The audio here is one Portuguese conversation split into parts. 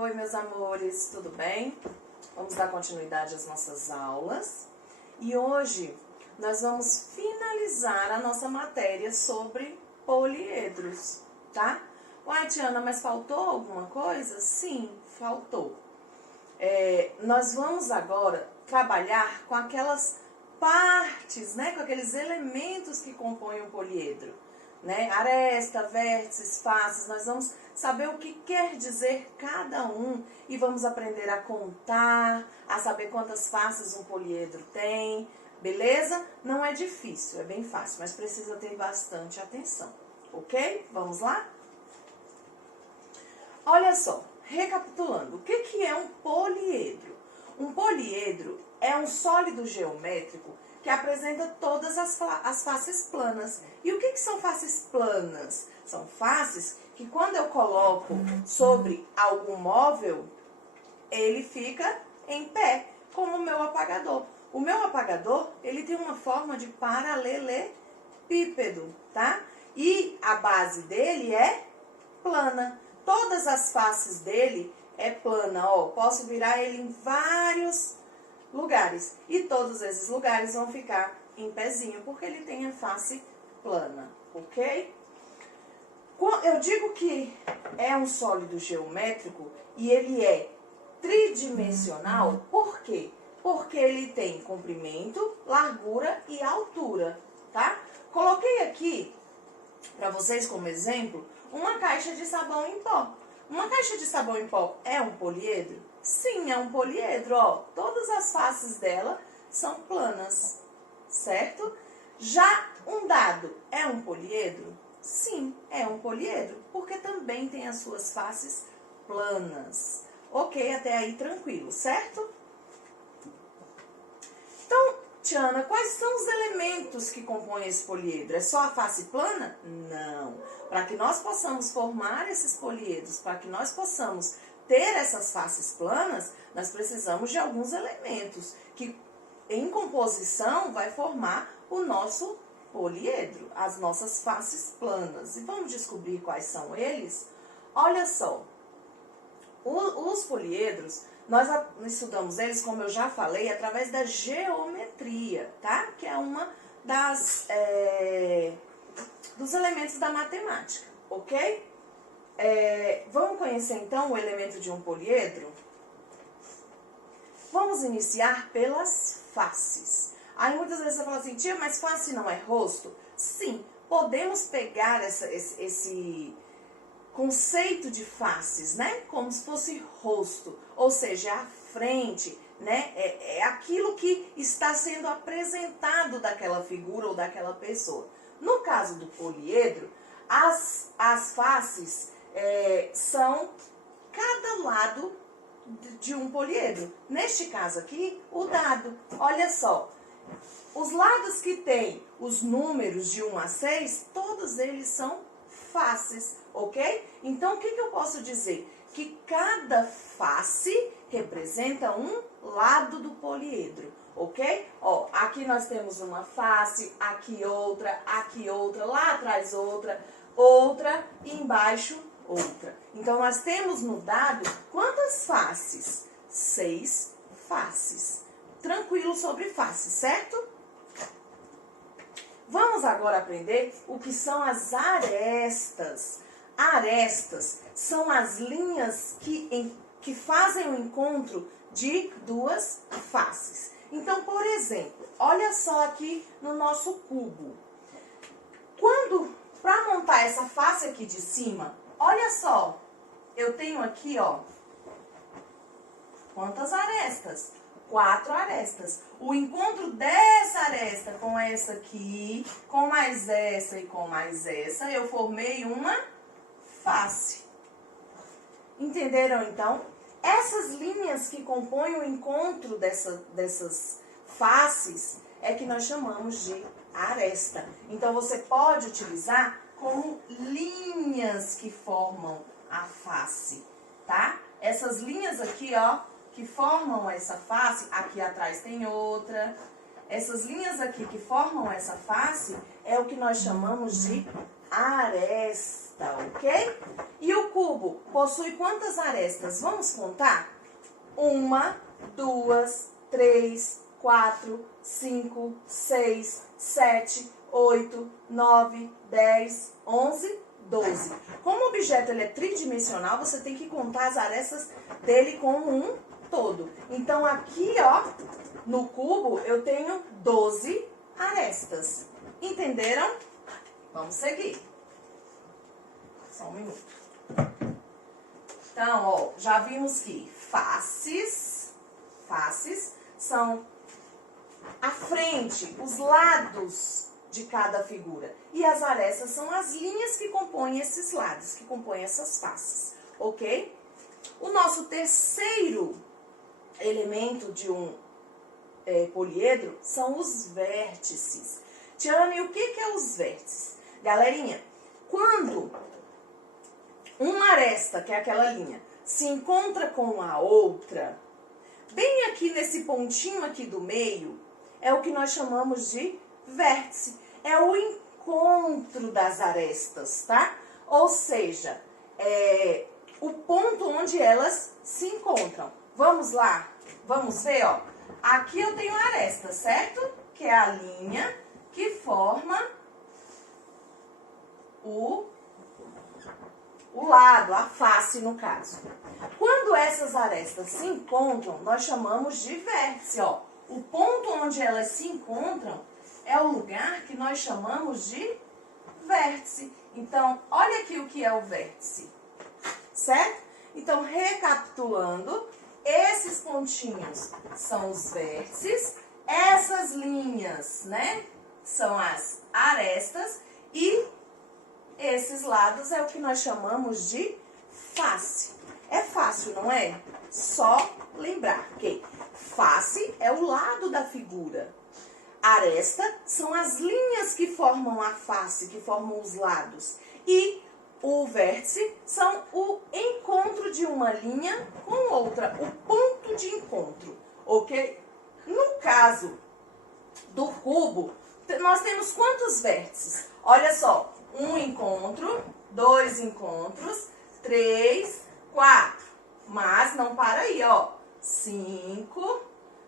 Oi, meus amores, tudo bem? Vamos dar continuidade às nossas aulas. E hoje nós vamos finalizar a nossa matéria sobre poliedros, tá? Uai, Tiana, mas faltou alguma coisa? Sim, faltou. Nós vamos agora trabalhar com aquelas partes, né? Com aqueles elementos que compõem o poliedro. Né? Aresta, vértices, faces, nós vamos saber o que quer dizer cada um e vamos aprender a contar, a saber quantas faces um poliedro tem, beleza? Não é difícil, é bem fácil, mas precisa ter bastante atenção, ok? Vamos lá? Olha só, recapitulando, o que é um poliedro? Um poliedro é um sólido geométrico que apresenta todas as faces planas. E o que são faces planas? São faces que quando eu coloco sobre algum móvel, ele fica em pé, como o meu apagador. O meu apagador, ele tem uma forma de paralelepípedo, tá? E a base dele é plana. Todas as faces dele é plana, ó. Posso virar ele em vários lugares. E todos esses lugares vão ficar em pezinho, porque ele tem a face plana, ok? Eu digo que é um sólido geométrico e ele é tridimensional, por quê? Porque ele tem comprimento, largura e altura, tá? Coloquei aqui, para vocês como exemplo, uma caixa de sabão em pó. Uma caixa de sabão em pó é um poliedro? Sim, é um poliedro, ó. Todas as faces dela são planas, certo? Já um dado é um poliedro? Sim, é um poliedro, porque também tem as suas faces planas. Ok, até aí tranquilo, certo? Então, Tiana, quais são os elementos que compõem esse poliedro? É só a face plana? Não. Para que nós possamos formar esses poliedros, para que nós possamos ter essas faces planas, nós precisamos de alguns elementos que, em composição, vai formar o nosso poliedro, as nossas faces planas. E vamos descobrir quais são eles? Olha só, os poliedros, nós estudamos eles, como eu já falei, através da geometria, tá? Que é uma dos elementos da matemática, ok? Vamos conhecer então o elemento de um poliedro? Vamos iniciar pelas faces. Aí muitas vezes você fala assim, tia, mas face não é rosto? Sim, podemos pegar esse conceito de faces, né? Como se fosse rosto, ou seja, a frente, né? É aquilo que está sendo apresentado daquela figura ou daquela pessoa. No caso do poliedro, as faces são cada lado de um poliedro. Neste caso aqui, o dado. Olha só, os lados que tem os números de 1 a 6, todos eles são faces, ok? Então, o que eu posso dizer? Que cada face representa um lado do poliedro, ok? Ó, aqui nós temos uma face, aqui outra, lá atrás outra e embaixo outra. Então, nós temos no dado quantas faces? 6 faces. Tranquilo sobre faces, certo? Vamos agora aprender o que são as arestas. Arestas são as linhas que fazem o encontro de duas faces. Então, por exemplo, olha só aqui no nosso cubo. Para montar essa face aqui de cima, olha só, eu tenho aqui, ó, quantas arestas? 4 arestas. O encontro dessa aresta com essa aqui, com mais essa e com mais essa, eu formei uma face. Entenderam, então? Essas linhas que compõem o encontro dessas faces é que nós chamamos de aresta. Então, você pode utilizar como linhas que formam a face, tá? Essas linhas aqui, ó, que formam essa face, aqui atrás tem outra. Essas linhas aqui que formam essa face é o que nós chamamos de arestas. Tá ok? E o cubo possui quantas arestas? Vamos contar? 1, 2, 3, 4, 5, 6, 7, 8, 9, 10, 11, 12. Como o objeto ele é tridimensional, você tem que contar as arestas dele como um todo. Então, aqui, ó, no cubo, eu tenho 12 arestas. Entenderam? Vamos seguir. Só um minuto. Então, ó, já vimos que faces são a frente, os lados de cada figura. E as arestas são as linhas que compõem esses lados, que compõem essas faces, ok? O nosso terceiro elemento de um poliedro são os vértices. Tiana, e o que é os vértices? Galerinha, quando uma aresta, que é aquela linha, se encontra com a outra, bem aqui nesse pontinho aqui do meio, é o que nós chamamos de vértice. É o encontro das arestas, tá? Ou seja, é o ponto onde elas se encontram. Vamos lá? Vamos ver, ó. Aqui eu tenho a aresta, certo? Que é a linha que forma o lado, a face no caso. Quando essas arestas se encontram, nós chamamos de vértice, ó. O ponto onde elas se encontram é o lugar que nós chamamos de vértice. Então, olha aqui o que é o vértice, certo? Então, recapitulando, esses pontinhos são os vértices, essas linhas, né, são as arestas e esses lados é o que nós chamamos de face. É fácil, não é? Só lembrar que face é o lado da figura. Aresta são as linhas que formam a face, que formam os lados. E o vértice são o encontro de uma linha com outra, o ponto de encontro, ok? No caso do cubo, nós temos quantos vértices? Olha só, um encontro, 2 encontros, 3, 4. Mas não para aí, ó. 5,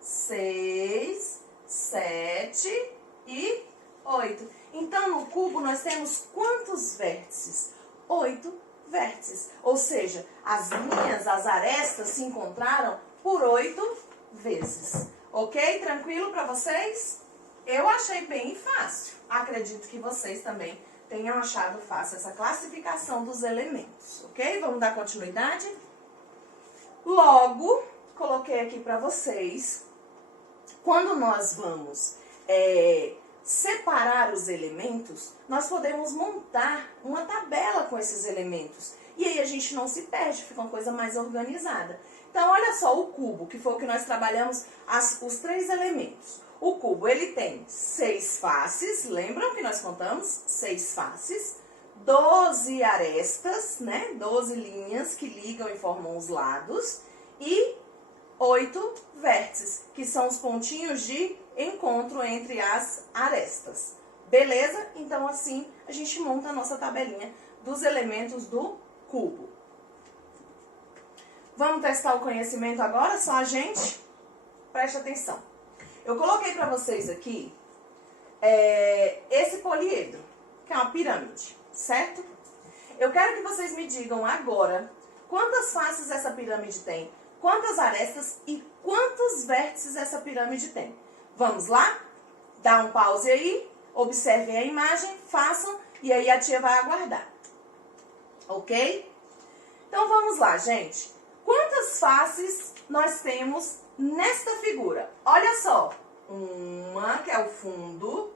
6, 7 e 8. Então, no cubo, nós temos quantos vértices? 8 vértices. Ou seja, as linhas, as arestas se encontraram por 8 vezes. Ok? Tranquilo para vocês? Eu achei bem fácil. Acredito que vocês também tenham achado fácil essa classificação dos elementos. Ok? Vamos dar continuidade? Logo, coloquei aqui para vocês, quando nós vamos separar os elementos, nós podemos montar uma tabela com esses elementos. E aí a gente não se perde, fica uma coisa mais organizada. Então, olha só, o cubo, que foi o que nós trabalhamos, os 3 elementos. O cubo, ele tem 6 faces, lembram que nós contamos? 6 faces, 12 arestas, né? 12 linhas que ligam e formam os lados, e 8 vértices, que são os pontinhos de encontro entre as arestas. Beleza? Então, assim, a gente monta a nossa tabelinha dos elementos do cubo. Vamos testar o conhecimento agora, só a gente? Preste atenção. Eu coloquei para vocês aqui esse poliedro, que é uma pirâmide, certo? Eu quero que vocês me digam agora quantas faces essa pirâmide tem, quantas arestas e quantos vértices essa pirâmide tem. Vamos lá? Dá um pause aí, observem a imagem, façam e aí a tia vai aguardar. Ok? Então vamos lá, gente. Quantas faces nós temos nesta figura? Olha só. 1, que é o fundo,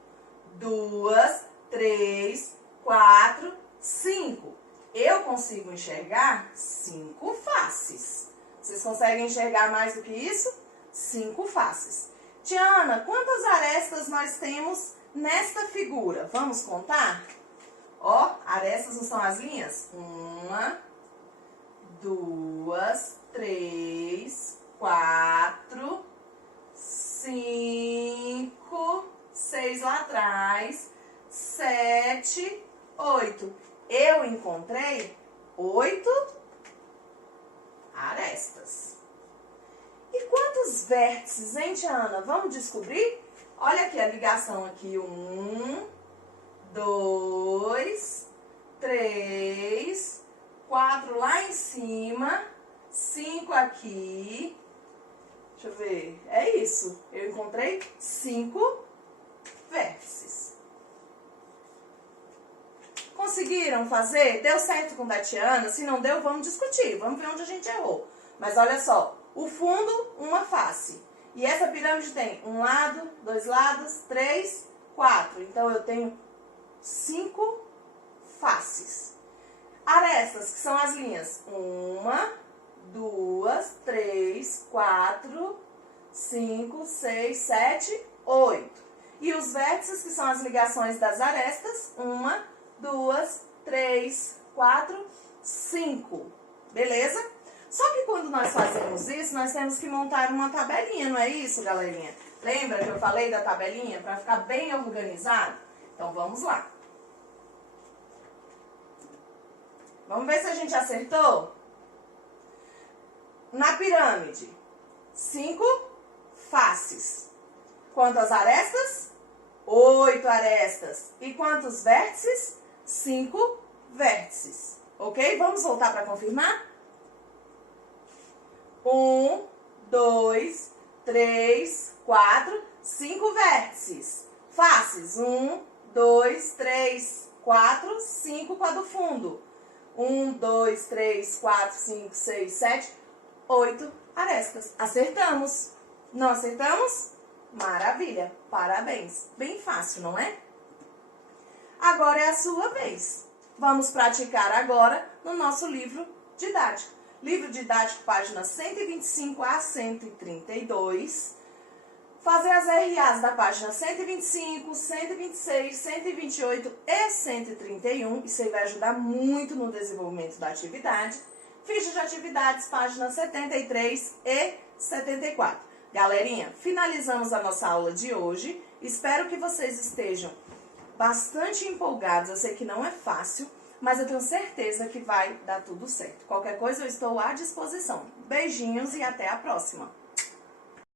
2, 3, 4, 5. Eu consigo enxergar 5 faces. Vocês conseguem enxergar mais do que isso? 5 faces. Tiana, quantas arestas nós temos nesta figura? Vamos contar? Ó, arestas não são as linhas? 1, 2, 3, 4, 5, 6 lá atrás, 7, 8. eu encontrei 8 arestas. E quantos vértices, hein, tia Ana? Vamos descobrir? Olha aqui a ligação aqui. 1, 2, 3, 4 lá em cima, 5 aqui. Deixa eu ver. É isso. Eu encontrei 5 vértices. Conseguiram fazer? Deu certo com a tia Ana? Se não deu, vamos discutir. Vamos ver onde a gente errou. Mas olha só. O fundo, uma face. E essa pirâmide tem um lado, 2 lados, 3, 4. Então, eu tenho 5 faces. Arestas, que são as linhas 1, 2, 3, 4, 5, 6, 7, 8. E os vértices, que são as ligações das arestas, 1, 2, 3, 4, 5. Beleza? Só que quando nós fazemos isso, nós temos que montar uma tabelinha, não é isso, galerinha? Lembra que eu falei da tabelinha? Para ficar bem organizado? Então, vamos lá. Vamos ver se a gente acertou? Na pirâmide, 5 faces. Quantas arestas? 8 arestas. E quantos vértices? 5 vértices. Ok? Vamos voltar para confirmar? 1, 2, 3, 4, 5 vértices. Faces. 1, 2, 3, 4, 5 com a do fundo. 1, 2, 3, 4, 5, 6, 7, 8 arestas. Acertamos. Não acertamos? Maravilha. Parabéns. Bem fácil, não é? Agora é a sua vez. Vamos praticar agora no nosso livro didático. Livro didático, páginas 125 a 132. Fazer as RAs da página 125, 126, 128 e 131. Isso aí vai ajudar muito no desenvolvimento da atividade. Ficha de atividades, páginas 73 e 74. Galerinha, finalizamos a nossa aula de hoje. Espero que vocês estejam bastante empolgados. Eu sei que não é fácil, mas eu tenho certeza que vai dar tudo certo. Qualquer coisa eu estou à disposição. Beijinhos e até a próxima!